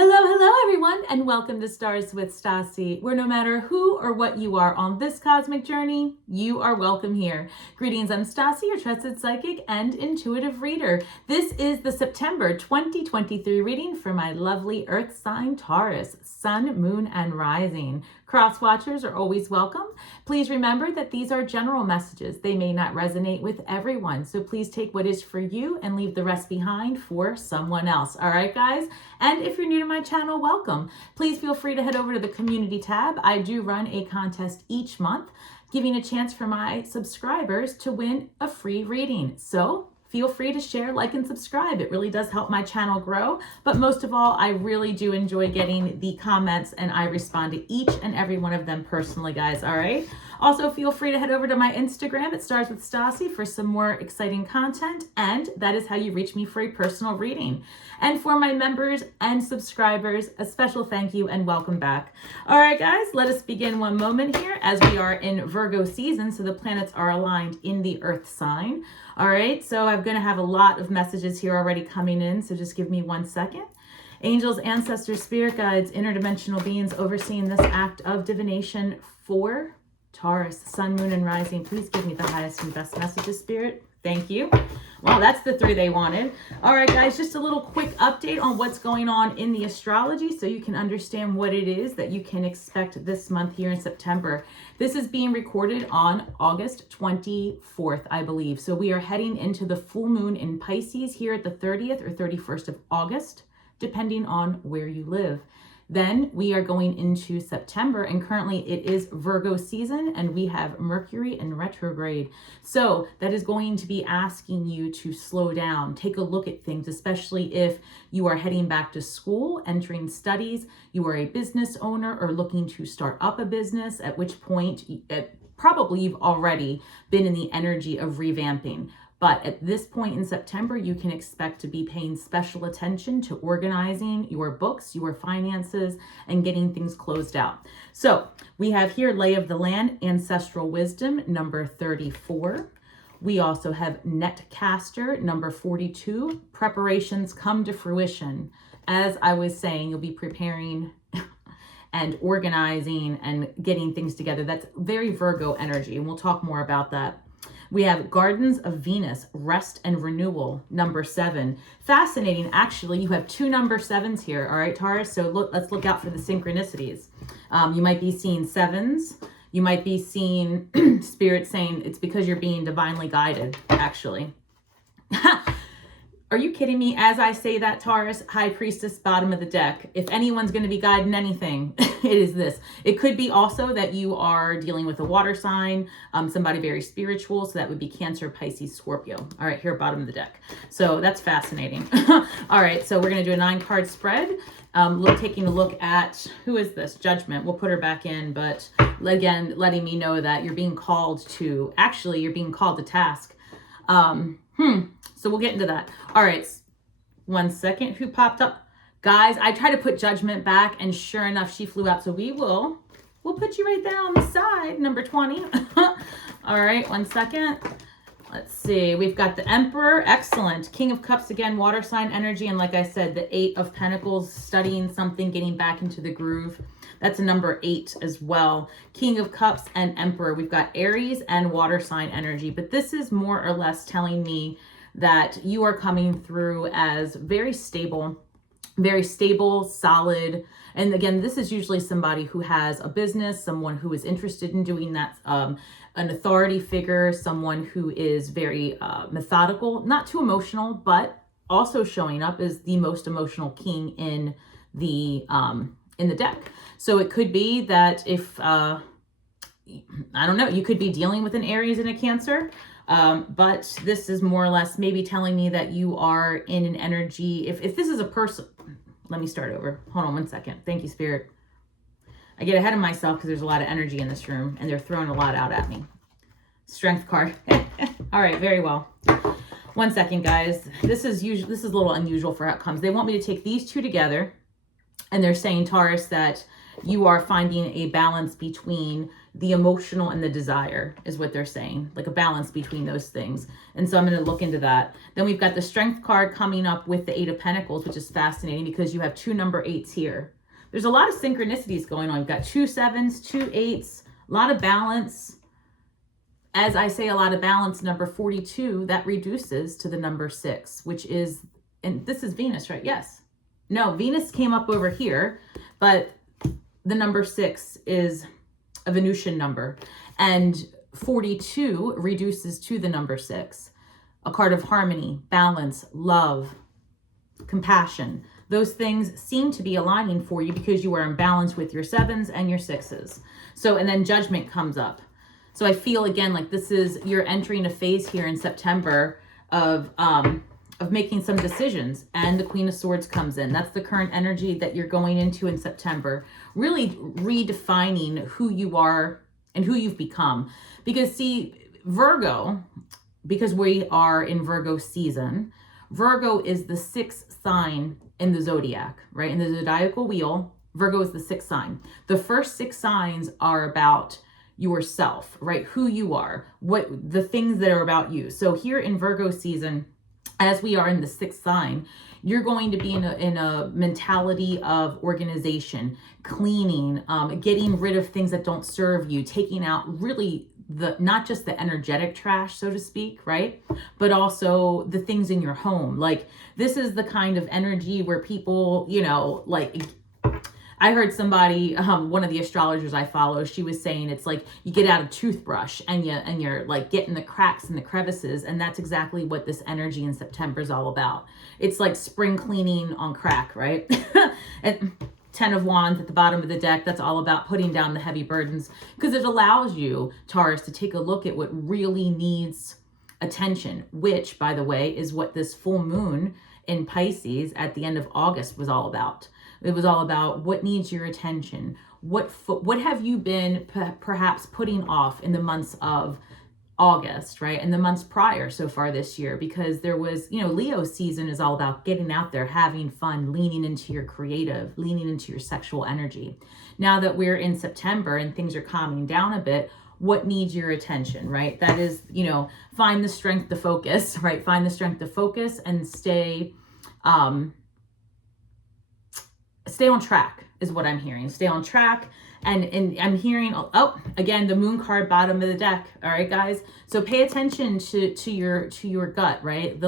Hello everyone, and welcome to Stars with Stasi, where no matter who or what you are on this cosmic journey, you are welcome here. Greetings, I'm Stasi, your trusted psychic and intuitive reader. This is the September 2023 reading for my lovely Earth sign Taurus, Sun, Moon, and Rising. Cross watchers are always welcome. Please remember that these are general messages. They may not resonate with everyone, so please take what is for you and leave the rest behind for someone else. All right, guys? And if you're new to my channel, welcome. Please feel free to head over to the community tab. I do run a contest each month, giving a chance for my subscribers to win a free reading. So feel free to share, like, and subscribe. It really does help my channel grow. But most of all, I really do enjoy getting the comments, and I respond to each and every one of them personally, guys. All right? Also, feel free to head over to my Instagram at starswithstasi for some more exciting content, and that is how you reach me for a personal reading. And for my members and subscribers, a special thank you and welcome back. All right, guys, let us begin one moment here as we are in Virgo season, so the planets are aligned in the Earth sign. All right, so I'm going to have a lot of messages here already coming in, so just give me 1 second. Angels, ancestors, spirit guides, interdimensional beings overseeing this act of divination for Taurus, Sun, Moon, and Rising. Please give me the highest and best messages, Spirit. Thank you. Well, that's the 3 they wanted. All right, guys, just a little quick update on what's going on in the astrology so you can understand what it is that you can expect this month here in September. This is being recorded on August 24th, I believe. So we are heading into the full moon in Pisces here at the 30th or 31st of August, depending on where you live. Then we are going into September, and currently it is Virgo season, and we have Mercury in retrograde. So that is going to be asking you to slow down, take a look at things, especially if you are heading back to school, entering studies, you are a business owner or looking to start up a business, at which point probably you've already been in the energy of revamping. But at this point in September, you can expect to be paying special attention to organizing your books, your finances, and getting things closed out. So we have here Lay of the Land, Ancestral Wisdom, number 34. We also have Netcaster, number 42. Preparations come to fruition. As I was saying, you'll be preparing and organizing and getting things together. That's very Virgo energy, and we'll talk more about that. We have Gardens of Venus, Rest and Renewal, number 7. Fascinating, actually, you have 2 number 7s here, all right, Taurus? So let's look out for the synchronicities. You might be seeing 7s. You might be seeing Spirit saying it's because you're being divinely guided, actually. Are you kidding me? As I say that, Taurus, High Priestess, bottom of the deck. If anyone's going to be guiding anything, it is this. It could be also that you are dealing with a water sign, somebody very spiritual. So that would be Cancer, Pisces, Scorpio. All right, here, bottom of the deck. So that's fascinating. All right, so we're going to do a 9-card spread. Taking a look at, who is this? Judgment. We'll put her back in, but again, letting me know that you're being called to, actually, you're being called to task. So we'll get into that. All right, 1 second. Who popped up? Guys, I tried to put Judgment back, and sure enough, she flew out. So we'll put you right there on the side, number 20. All right, 1 second. Let's see. We've got the Emperor. Excellent. King of Cups again, water sign energy. And like I said, the 8 of Pentacles, studying something, getting back into the groove. That's a number 8 as well. King of Cups and Emperor. We've got Aries and water sign energy. But this is more or less telling me that you are coming through as very stable, solid. And again, this is usually somebody who has a business, someone who is interested in doing that, an authority figure, someone who is very methodical, not too emotional, but also showing up as the most emotional king in the deck. So it could be that if, I don't know, you could be dealing with an Aries and a Cancer. But this is more or less maybe telling me that you are in an energy. If this is a person, let me start over. Hold on 1 second. Thank you, Spirit. I get ahead of myself because there's a lot of energy in this room and they're throwing a lot out at me. Strength card. All right, very well. 1 second, guys. This is a little unusual for how it comes. They want me to take these 2 together, and they're saying, Taurus, that you are finding a balance between the emotional and the desire is what they're saying, like a balance between those things. And so I'm going to look into that. Then we've got the Strength card coming up with the 8 of Pentacles, which is fascinating because you have 2 number 8s here. There's a lot of synchronicities going on. You've got 2 7s, 2 8s, a lot of balance. As I say, a lot of balance, number 42, that reduces to the number 6, which is, and this is Venus, right? Yes. No, Venus came up over here, but the number 6 is a Venusian number, and 42 reduces to the number 6, a card of harmony, balance, love, compassion. Those things seem to be aligning for you because you are in balance with your 7s and your 6s. So, and then Judgment comes up. So I feel again like this is, you're entering a phase here in September of making some decisions, and the Queen of Swords comes in. That's the current energy that you're going into in September, really redefining who you are and who you've become. Because see, Virgo, because we are in Virgo season, Virgo is the 6th sign in the zodiac, right? In the zodiacal wheel, Virgo is the 6th sign. The first 6 signs are about yourself, right? Who you are, what the things that are about you. So here in Virgo season, as we are in the 6th sign, you're going to be in a mentality of organization, cleaning, getting rid of things that don't serve you, taking out really not just the energetic trash, so to speak, right? But also the things in your home. Like this is the kind of energy where people, you know, like I heard somebody, one of the astrologers I follow, she was saying it's like you get out a toothbrush and you're like getting the cracks and the crevices, and that's exactly what this energy in September is all about. It's like spring cleaning on crack, right? And 10 of Wands at the bottom of the deck, that's all about putting down the heavy burdens, because it allows you, Taurus, to take a look at what really needs attention, which, by the way, is what this full moon in Pisces at the end of August was all about. It was all about what needs your attention. What have you been perhaps putting off in the months of August, right? And the months prior so far this year, because there was, you know, Leo season is all about getting out there, having fun, leaning into your creative, leaning into your sexual energy. Now that we're in September and things are calming down a bit, what needs your attention, right? That is, you know, find the strength to focus, right? Find the strength to focus and stay on track is what I'm hearing. Stay on track. And I'm hearing, oh, again, the moon card, bottom of the deck. All right, guys. So pay attention to your gut, right?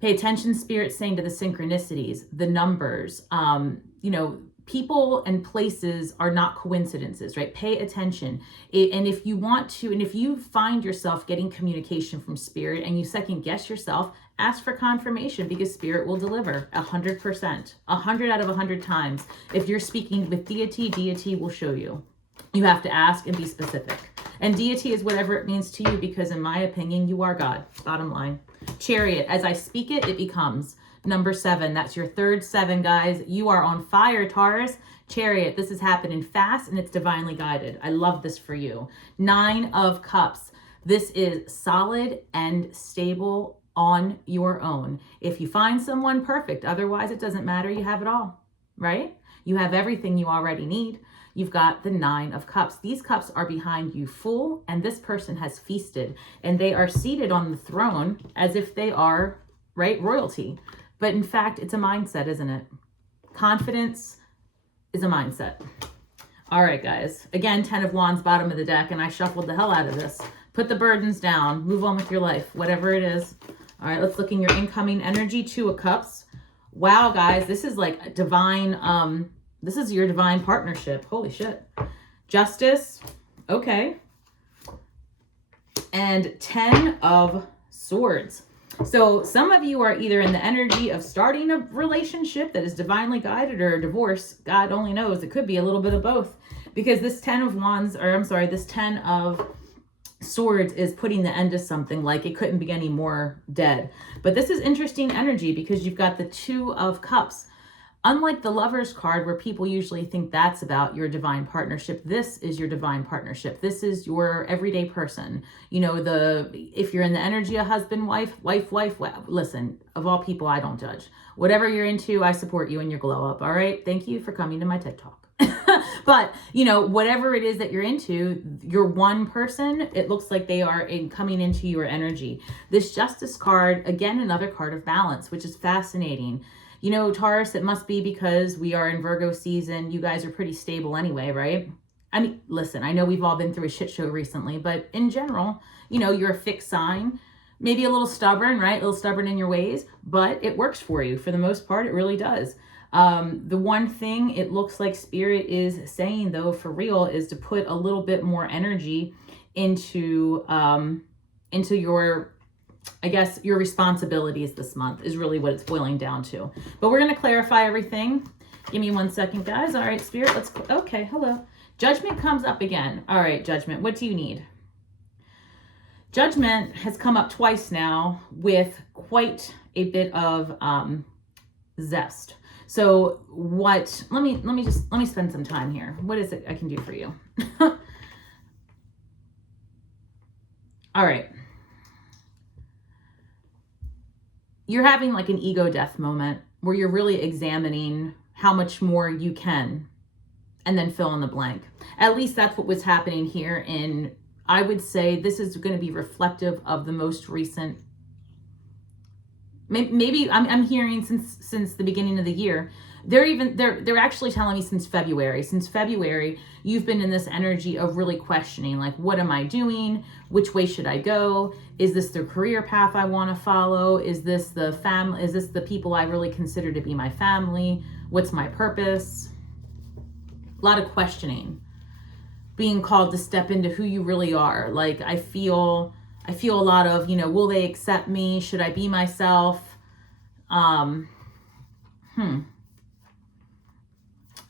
Pay attention, Spirit saying to the synchronicities, the numbers, you know, people and places are not coincidences, right? Pay attention. And if you want to, and if you find yourself getting communication from Spirit and you second guess yourself, ask for confirmation, because Spirit will deliver 100%, 100 out of 100 times. If you're speaking with deity, deity will show you. You have to ask and be specific. And deity is whatever it means to you, because in my opinion, you are God, bottom line. Chariot, as I speak it, it becomes. Number 7, that's your third 7, guys. You are on fire, Taurus. Chariot, this is happening fast and it's divinely guided. I love this for you. 9 of Cups. This is solid and stable on your own. If you find someone, perfect. Otherwise, it doesn't matter. You have it all, right? You have everything you already need. You've got the 9 of Cups. These cups are behind you full, and this person has feasted, and they are seated on the throne as if they are, right, royalty. But in fact, it's a mindset, isn't it? Confidence is a mindset. All right, guys. Again, 10 of Wands, bottom of the deck, and I shuffled the hell out of this. Put the burdens down. Move on with your life, whatever it is. All right, let's look in your incoming energy. 2 of Cups. Wow, guys, this is like a divine, this is your divine partnership. Holy shit. Justice. Okay. And 10 of Swords. So some of you are either in the energy of starting a relationship that is divinely guided, or a divorce. God only knows. It could be a little bit of both, because this 10 of Wands, or I'm sorry, this 10 of Swords is putting the end to something, like it couldn't be any more dead. But this is interesting energy, because you've got the 2 of Cups. Unlike the Lovers card, where people usually think that's about your divine partnership, this is your divine partnership. This is your everyday person. You know, if you're in the energy of husband, wife, listen, of all people, I don't judge. Whatever you're into, I support you in your glow up. All right. Thank you for coming to my TED Talk. But, you know, whatever it is that you're into, your one person, it looks like they are coming into your energy. This Justice card, again, another card of balance, which is fascinating. You know, Taurus, it must be because we are in Virgo season. You guys are pretty stable anyway, right? I mean, listen, I know we've all been through a shit show recently, but in general, you know, you're a fixed sign. Maybe a little stubborn, right? A little stubborn in your ways, but it works for you. For the most part, it really does. The one thing it looks like Spirit is saying, though, for real, is to put a little bit more energy into your, I guess, your responsibilities this month is really what it's boiling down to. But we're going to clarify everything. Give me 1 second, guys. All right, Spirit, let's go. Okay, hello. Judgment comes up again. All right, Judgment, what do you need? Judgment has come up twice now with quite a bit of zest. So what, let me spend some time here. What is it I can do for you? All right. You're having like an ego death moment where you're really examining how much more you can, and then fill in the blank. At least that's what was happening here in, I would say this is going to be reflective of the most recent, maybe I'm hearing since the beginning of the year. They're actually telling me since February. Since February, you've been in this energy of really questioning, like, what am I doing? Which way should I go? Is this the career path I want to follow? Is this the family? Is this the people I really consider to be my family? What's my purpose? A lot of questioning. Being called to step into who you really are. Like, I feel a lot of, you know, will they accept me? Should I be myself? I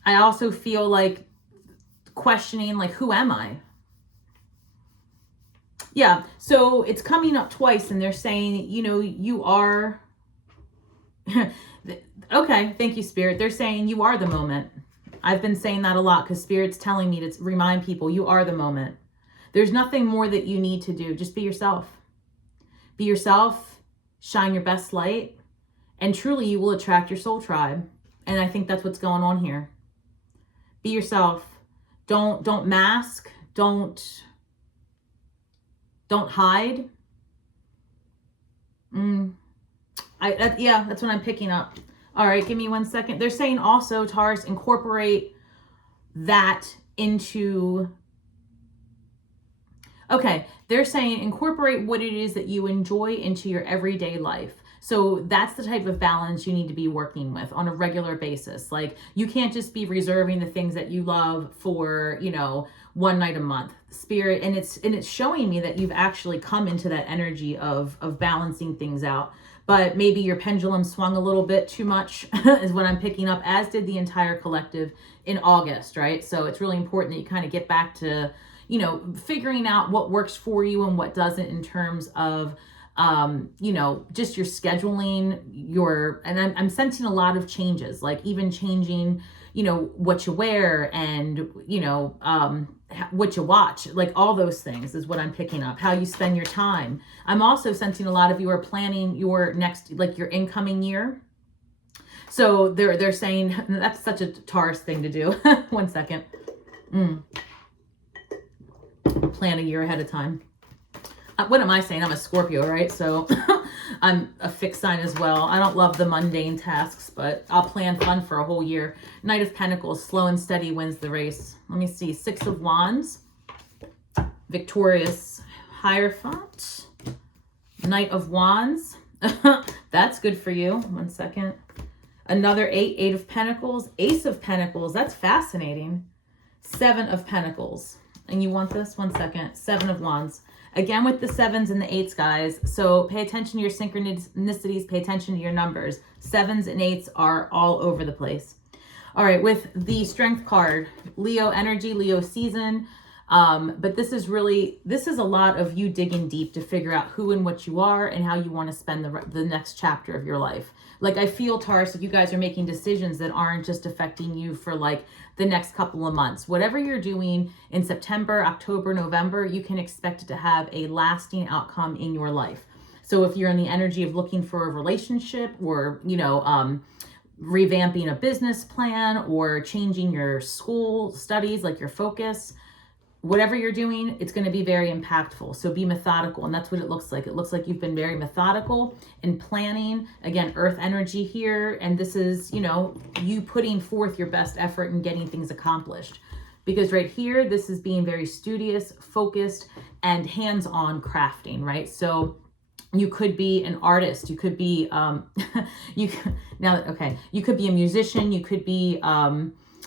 also feel like questioning, like, who am I? Yeah, so it's coming up twice and they're saying, you know, you are, okay, thank you, Spirit. They're saying you are the moment. I've been saying that a lot because Spirit's telling me to remind people you are the moment. There's nothing more that you need to do. Just be yourself. Be yourself, shine your best light, and truly you will attract your soul tribe. And I think that's what's going on here. Be yourself. Don't mask. Don't hide. Yeah, that's what I'm picking up. All right, give me 1 second. They're saying also, Taurus, incorporate that into... Okay, they're saying incorporate what it is that you enjoy into your everyday life. So that's the type of balance you need to be working with on a regular basis. Like, you can't just be reserving the things that you love for, you know, one night a month. Spirit, and it's showing me that you've actually come into that energy of balancing things out. But maybe your pendulum swung a little bit too much is what I'm picking up, as did the entire collective in August, right? So it's really important that you kind of get back to, you know, figuring out what works for you and what doesn't in terms of, you know, just your scheduling, and I'm sensing a lot of changes, like even changing, you know, what you wear and, you know, what you watch, like all those things is what I'm picking up, how you spend your time. I'm also sensing a lot of you are planning your next, like your incoming year. So they're saying that's such a Taurus thing to do. 1 second. Plan a year ahead of time. What am I saying? I'm a Scorpio, right? So I'm a fixed sign as well. I don't love the mundane tasks, but I'll plan fun for a whole year. Knight of Pentacles, slow and steady wins the race. Let me see. 6 of Wands, victorious Hierophant, Knight of Wands. That's good for you. 1 second. Another 8 of Pentacles, Ace of Pentacles. That's fascinating. 7 of Pentacles. And you want this? 1 second. 7 of Wands. Again, with the 7s and the 8s, guys. So pay attention to your synchronicities. Pay attention to your numbers. 7s and 8s are all over the place. All right, with the Strength card, Leo energy, Leo season. But this is a lot of you digging deep to figure out who and what you are and how you want to spend the next chapter of your life. Like, I feel, Taurus, that you guys are making decisions that aren't just affecting you for like the next couple of months. Whatever you're doing in September, October, November, you can expect it to have a lasting outcome in your life. So if you're in the energy of looking for a relationship or, you know, revamping a business plan or changing your school studies, like your focus. Whatever you're doing, it's going to be very impactful. So be methodical. And that's what it looks like. It looks like you've been very methodical in planning. Again, earth energy here. And this is, you know, you putting forth your best effort and getting things accomplished. Because right here, this is being very studious, focused, and hands-on crafting, right? So you could be an artist. You could be, you could be a musician. You could be,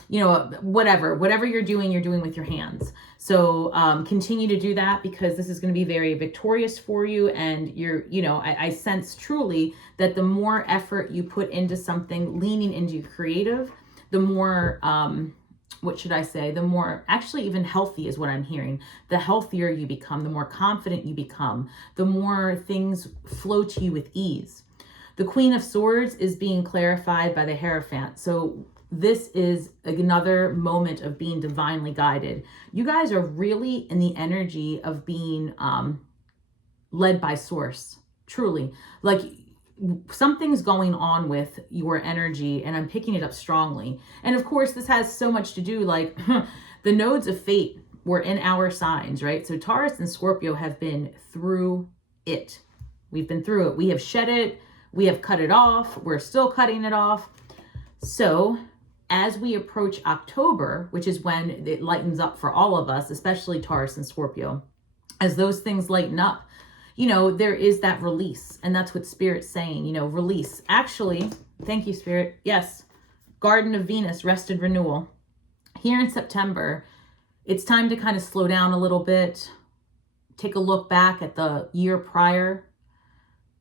you know, whatever you're doing with your hands. So continue to do that, because this is going to be very victorious for you. And you're, you know, I sense truly that the more effort you put into something, leaning into your creative, the more, what should I say? The more, actually even healthy is what I'm hearing. The healthier you become, the more confident you become, the more things flow to you with ease. The Queen of Swords is being clarified by the Hierophant. So this is another moment of being divinely guided. You guys are really in the energy of being led by source, truly. Like something's going on with your energy, and I'm picking it up strongly. And of course, this has so much to do, like the nodes of fate were in our signs, right? So Taurus and Scorpio have been through it. We've been through it. We have shed it. We have cut it off. We're still cutting it off. So as we approach October, which is when it lightens up for all of us, especially Taurus and Scorpio, as those things lighten up, you know, there is that release. And that's what Spirit's saying, you know, release. Actually, thank you, Spirit. Yes, Garden of Venus, rested renewal. Here in September, it's time to kind of slow down a little bit, take a look back at the year prior,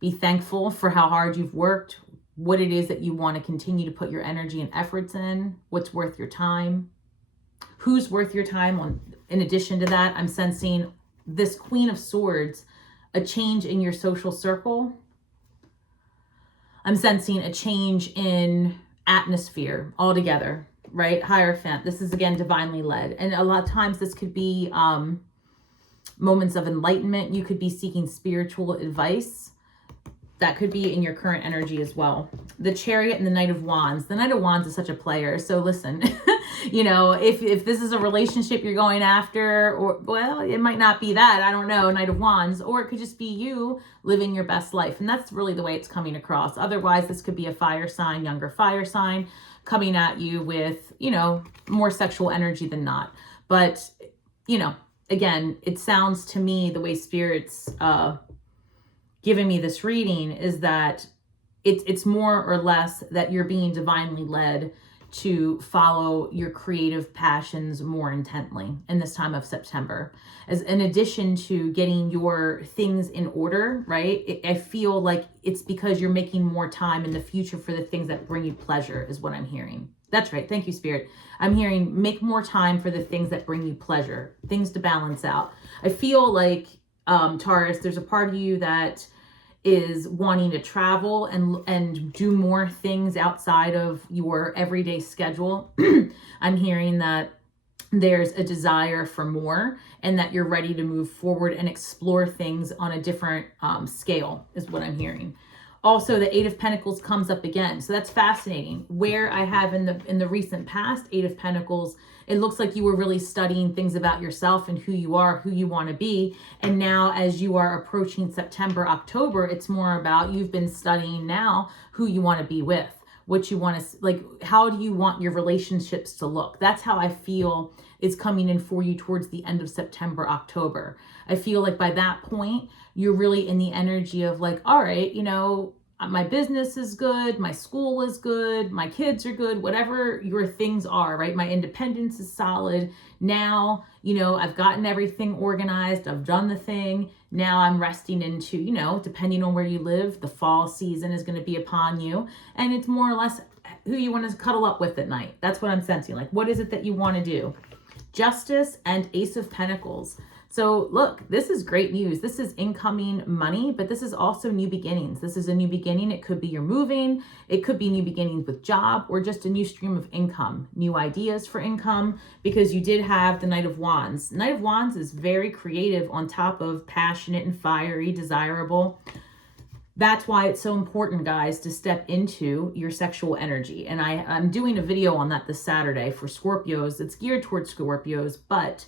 be thankful for how hard you've worked, what it is that you want to continue to put your energy and efforts in, what's worth your time, who's worth your time. In addition to that, I'm sensing this Queen of Swords, a change in your social circle. I'm sensing a change in atmosphere altogether, right? Hierophant, this is again divinely led. And a lot of times this could be moments of enlightenment. You could be seeking spiritual advice. That could be in your current energy as well. The Chariot and the Knight of Wands. The Knight of Wands is such a player. So listen, you know, if this is a relationship you're going after, or, well, it might not be that, I don't know, Knight of Wands, or it could just be you living your best life. And that's really the way it's coming across. Otherwise, this could be a fire sign, younger fire sign, coming at you with, you know, more sexual energy than not. But, you know, again, it sounds to me, the way Spirit's giving me this reading, is that it's more or less that you're being divinely led to follow your creative passions more intently in this time of September. As in addition to getting your things in order, right? I feel like it's because you're making more time in the future for the things that bring you pleasure, is what I'm hearing. That's right. Thank you, Spirit. I'm hearing make more time for the things that bring you pleasure, things to balance out. I feel like, Taurus, there's a part of you that is wanting to travel and do more things outside of your everyday schedule. I'm hearing that there's a desire for more, and that you're ready to move forward and explore things on a different scale, is what I'm hearing. Also, the Eight of Pentacles comes up again. So that's fascinating. Where I have in the recent past, Eight of Pentacles, it looks like you were really studying things about yourself and who you are, who you want to be. And now as you are approaching September, October, it's more about you've been studying now who you want to be with, what you want to, like, how do you want your relationships to look? That's how I feel is coming in for you towards the end of September, October. I feel like by that point, you're really in the energy of like, all right, you know, my business is good, my school is good, my kids are good, whatever your things are, right? My independence is solid. Now, you know, I've gotten everything organized, I've done the thing. Now I'm resting into, you know, depending on where you live, the fall season is going to be upon you. And it's more or less who you want to cuddle up with at night. That's what I'm sensing. Like, what is it that you want to do? Justice and Ace of Pentacles. So look, this is great news. This is incoming money, but this is also new beginnings. This is a new beginning. It could be you're moving. It could be new beginnings with job, or just a new stream of income, new ideas for income, because you did have the Knight of Wands. Knight of Wands is very creative, on top of passionate and fiery, desirable. That's why it's so important, guys, to step into your sexual energy. And I'm doing a video on that this Saturday for Scorpios. It's geared towards Scorpios, but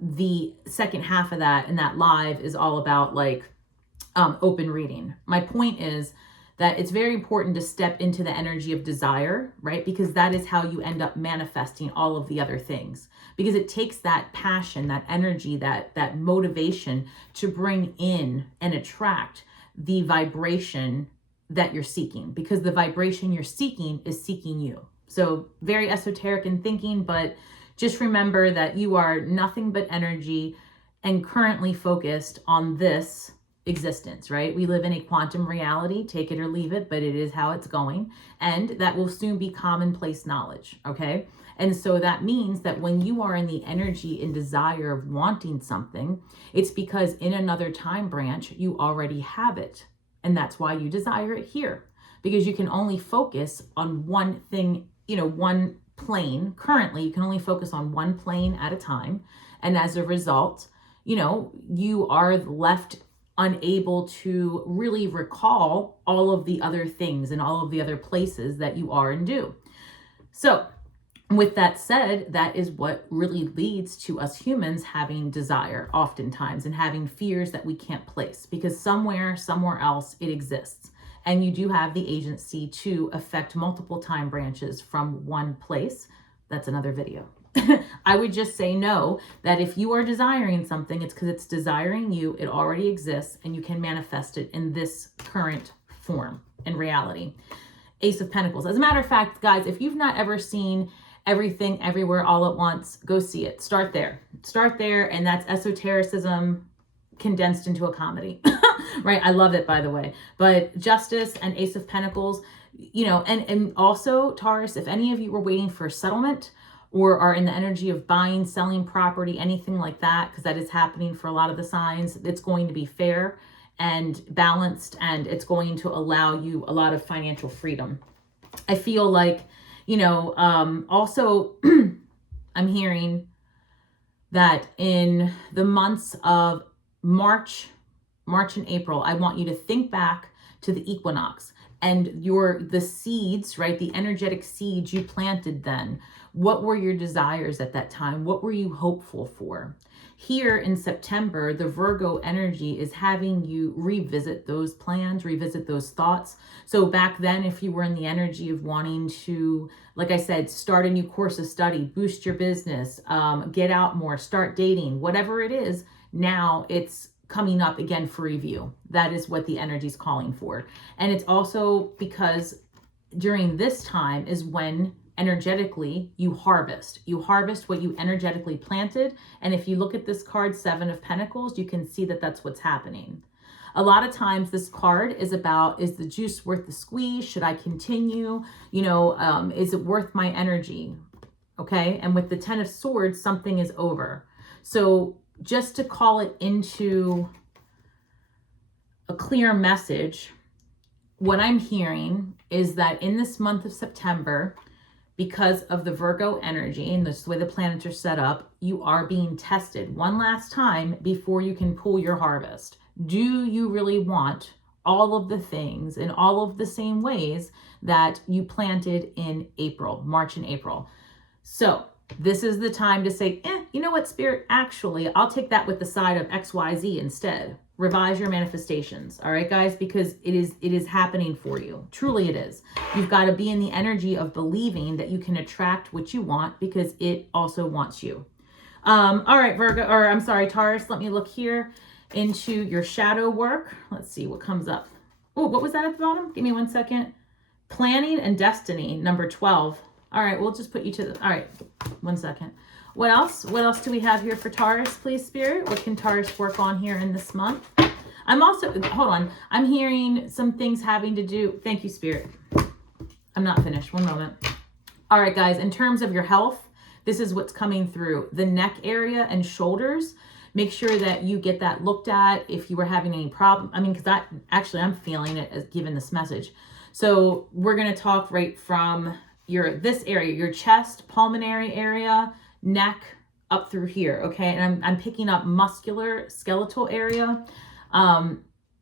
the second half of that and that live is all about like open reading. My point is that it's very important to step into the energy of desire, right? Because that is how you end up manifesting all of the other things. Because it takes that passion, that energy, that motivation to bring in and attract the vibration that you're seeking. Because the vibration you're seeking is seeking you. So very esoteric in thinking, but just remember that you are nothing but energy and currently focused on this existence, right? We live in a quantum reality, take it or leave it, but it is how it's going. And that will soon be commonplace knowledge, okay? And so that means that when you are in the energy and desire of wanting something, it's because in another time branch, you already have it. And that's why you desire it here, because you can only focus on one thing, one plane. Currently, you can only focus on one plane at a time. And as a result, you are left unable to really recall all of the other things and all of the other places that you are and do. So with that said, that is what really leads to us humans having desire oftentimes and having fears that we can't place, because somewhere else it exists. And you do have the agency to affect multiple time branches from one place. That's another video. I would just say no, that if you are desiring something, it's because it's desiring you, it already exists, and you can manifest it in this current form and reality. Ace of Pentacles. As a matter of fact, guys, if you've not ever seen Everything Everywhere All at Once, go see it. Start there. And that's esotericism condensed into a comedy. Right? I love it, by the way. But Justice and Ace of Pentacles, and also Taurus, if any of you were waiting for a settlement, or are in the energy of buying, selling property, anything like that, because that is happening for a lot of the signs, it's going to be fair and balanced, and it's going to allow you a lot of financial freedom. I feel like, also I'm hearing that in the months of March and April, I want you to think back to the equinox and the seeds, right? The energetic seeds you planted then. What were your desires at that time? What were you hopeful for? Here in September, the Virgo energy is having you revisit those plans, revisit those thoughts. So back then, if you were in the energy of wanting to, like I said, start a new course of study, boost your business, get out more, start dating, whatever it is, now it's coming up again for review. That is what the energy is calling for. And it's also because during this time is when energetically you harvest what you energetically planted. And if you look at this card, Seven of Pentacles, you can see that that's what's happening. A lot of times this card is about, is the juice worth the squeeze? Should I continue? Is it worth my energy? Okay. And with the Ten of Swords, something is over. So just to call it into a clear message, what I'm hearing is that in this month of September, because of the Virgo energy and the way the planets are set up, you are being tested one last time before you can pull your harvest. Do you really want all of the things in all of the same ways that you planted in March and April? So this is the time to say, you know what, Spirit, actually, I'll take that with the side of XYZ instead. Revise your manifestations. All right, guys, because it is happening for you. Truly it is. You've got to be in the energy of believing that you can attract what you want, because it also wants you. All right, Taurus, let me look here into your shadow work. Let's see what comes up. Oh, what was that at the bottom? Give me 1 second. Planning and destiny, number 12. All right, we'll just put you to the, all right, 1 second. What else? What else do we have here for Taurus, please, Spirit? What can Taurus work on here in this month? I'm also, hold on. I'm hearing some things having to do, thank you, Spirit. I'm not finished. One moment. All right, guys, in terms of your health, this is what's coming through. The neck area and shoulders, make sure that you get that looked at if you were having any problem. I mean, because I'm feeling it as given this message. So we're going to talk right from this area, your chest, pulmonary area, neck, up through here, okay? And I'm picking up muscular, skeletal area.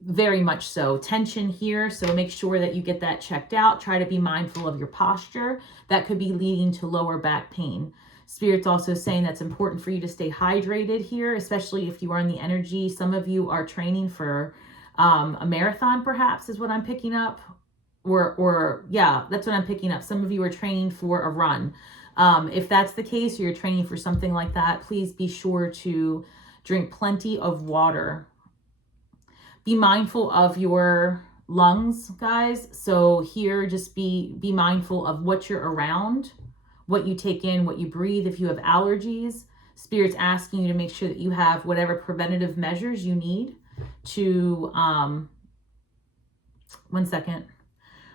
very much so. Tension here, so make sure that you get that checked out. Try to be mindful of your posture. That could be leading to lower back pain. Spirit's also saying that's important for you to stay hydrated here, especially if you are in the energy. Some of you are training for a marathon, perhaps, is what I'm picking up. Or yeah, that's what I'm picking up. Some of you are training for a run. If that's the case, or you're training for something like that, please be sure to drink plenty of water. Be mindful of your lungs, guys. So here, just be mindful of what you're around, what you take in, what you breathe. If you have allergies, Spirit's asking you to make sure that you have whatever preventative measures you need to,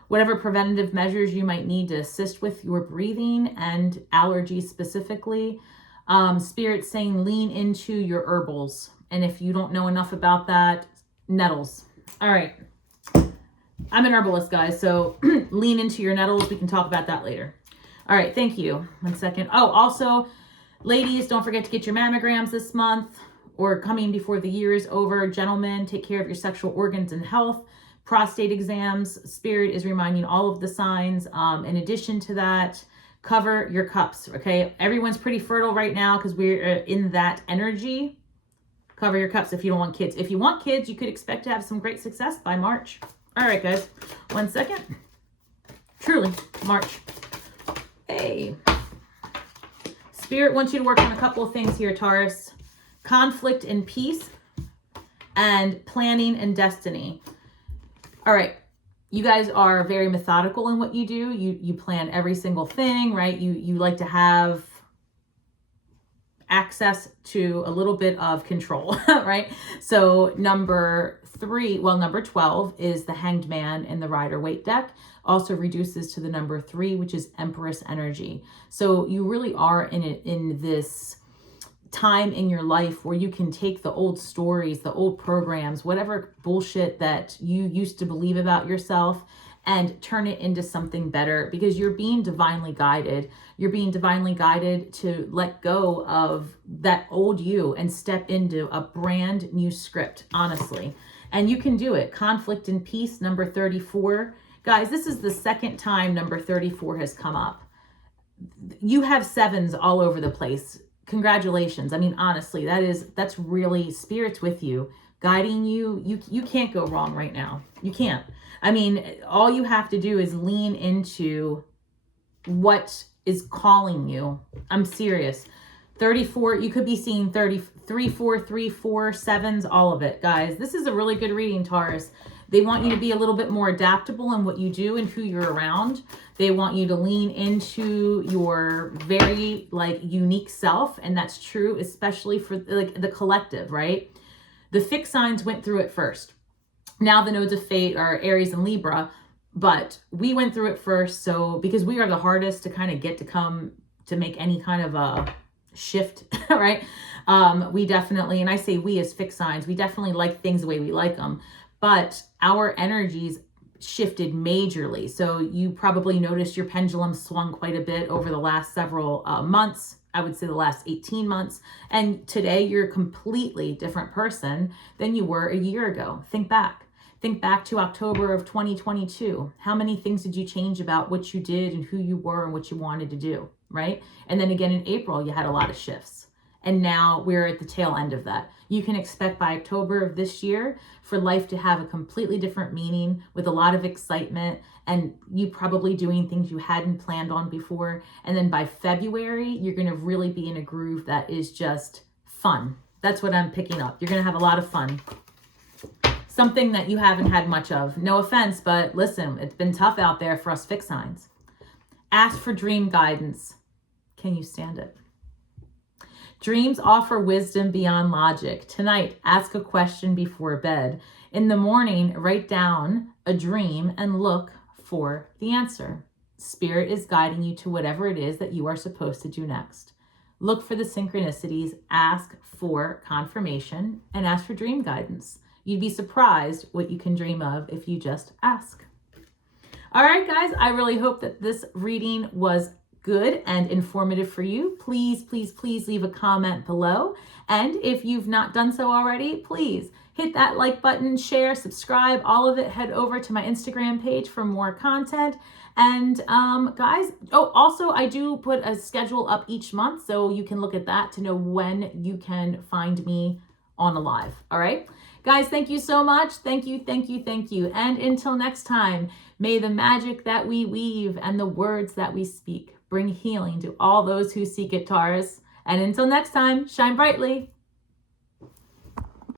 whatever preventative measures you might need to assist with your breathing and allergies specifically. Spirit's saying lean into your herbals. And if you don't know enough about that, nettles. All right. I'm an herbalist, guys, so lean into your nettles. We can talk about that later. All right, thank you. 1 second. Oh, also, ladies, don't forget to get your mammograms this month or coming before the year is over. Gentlemen, take care of your sexual organs and health. Prostate exams, Spirit is reminding all of the signs. In addition to that, cover your cups, okay? Everyone's pretty fertile right now because we're in that energy. Cover your cups if you don't want kids. If you want kids, you could expect to have some great success by March. All right, guys. 1 second. Truly, March. Hey. Spirit wants you to work on a couple of things here, Taurus. Conflict and peace, and planning and destiny. All right. You guys are very methodical in what you do. You plan every single thing, right? You like to have access to a little bit of control, right? So number 12 is the Hanged Man in the Rider-Waite deck. Also reduces to the number 3, which is Empress energy. So you really are in this time in your life where you can take the old stories, the old programs, whatever bullshit that you used to believe about yourself, and turn it into something better, because you're being divinely guided. You're being divinely guided to let go of that old you and step into a brand new script, honestly. And you can do it. Conflict and peace, number 34. Guys, this is the second time number 34 has come up. You have 7s all over the place. Congratulations. I mean, honestly, that's really Spirit's with you, guiding you. You can't go wrong right now. You can't. I mean, all you have to do is lean into what is calling you. I'm serious. 34, you could be seeing 33, 4, 3, 4, 7s, all of it, guys. This is a really good reading, Taurus. They want you to be a little bit more adaptable in what you do and who you're around. They want you to lean into your very unique self. And that's true, especially for the collective, right? The fixed signs went through it first. Now the nodes of fate are Aries and Libra, but we went through it first. So because we are the hardest to kind of get to come to make any kind of a shift, right? We definitely, and I say we as fixed signs, we definitely like things the way we like them, but our energies shifted majorly. So you probably noticed your pendulum swung quite a bit over the last several months. I would say the last 18 months. And today you're a completely different person than you were a year ago. Think back. Think back to October of 2022. How many things did you change about what you did and who you were and what you wanted to do, right? And then again in April, you had a lot of shifts. And now we're at the tail end of that. You can expect by October of this year for life to have a completely different meaning with a lot of excitement, and you probably doing things you hadn't planned on before. And then by February, you're going to really be in a groove that is just fun. That's what I'm picking up. You're going to have a lot of fun. Something that you haven't had much of. No offense, but listen, it's been tough out there for us fixed signs. Ask for dream guidance. Can you stand it? Dreams offer wisdom beyond logic. Tonight, ask a question before bed. In the morning, write down a dream and look for the answer. Spirit is guiding you to whatever it is that you are supposed to do next. Look for the synchronicities, ask for confirmation, and ask for dream guidance. You'd be surprised what you can dream of if you just ask. All right, guys, I really hope that this reading was good and informative for you. Please, please, please leave a comment below. And if you've not done so already, please hit that like button, share, subscribe, all of it. Head over to my Instagram page for more content. And guys, oh, also I do put a schedule up each month, so you can look at that to know when you can find me on a live. All right, guys, thank you so much. Thank you, thank you, thank you. And until next time, may the magic that we weave and the words that we speak bring healing to all those who seek it, Taurus. And until next time, shine brightly.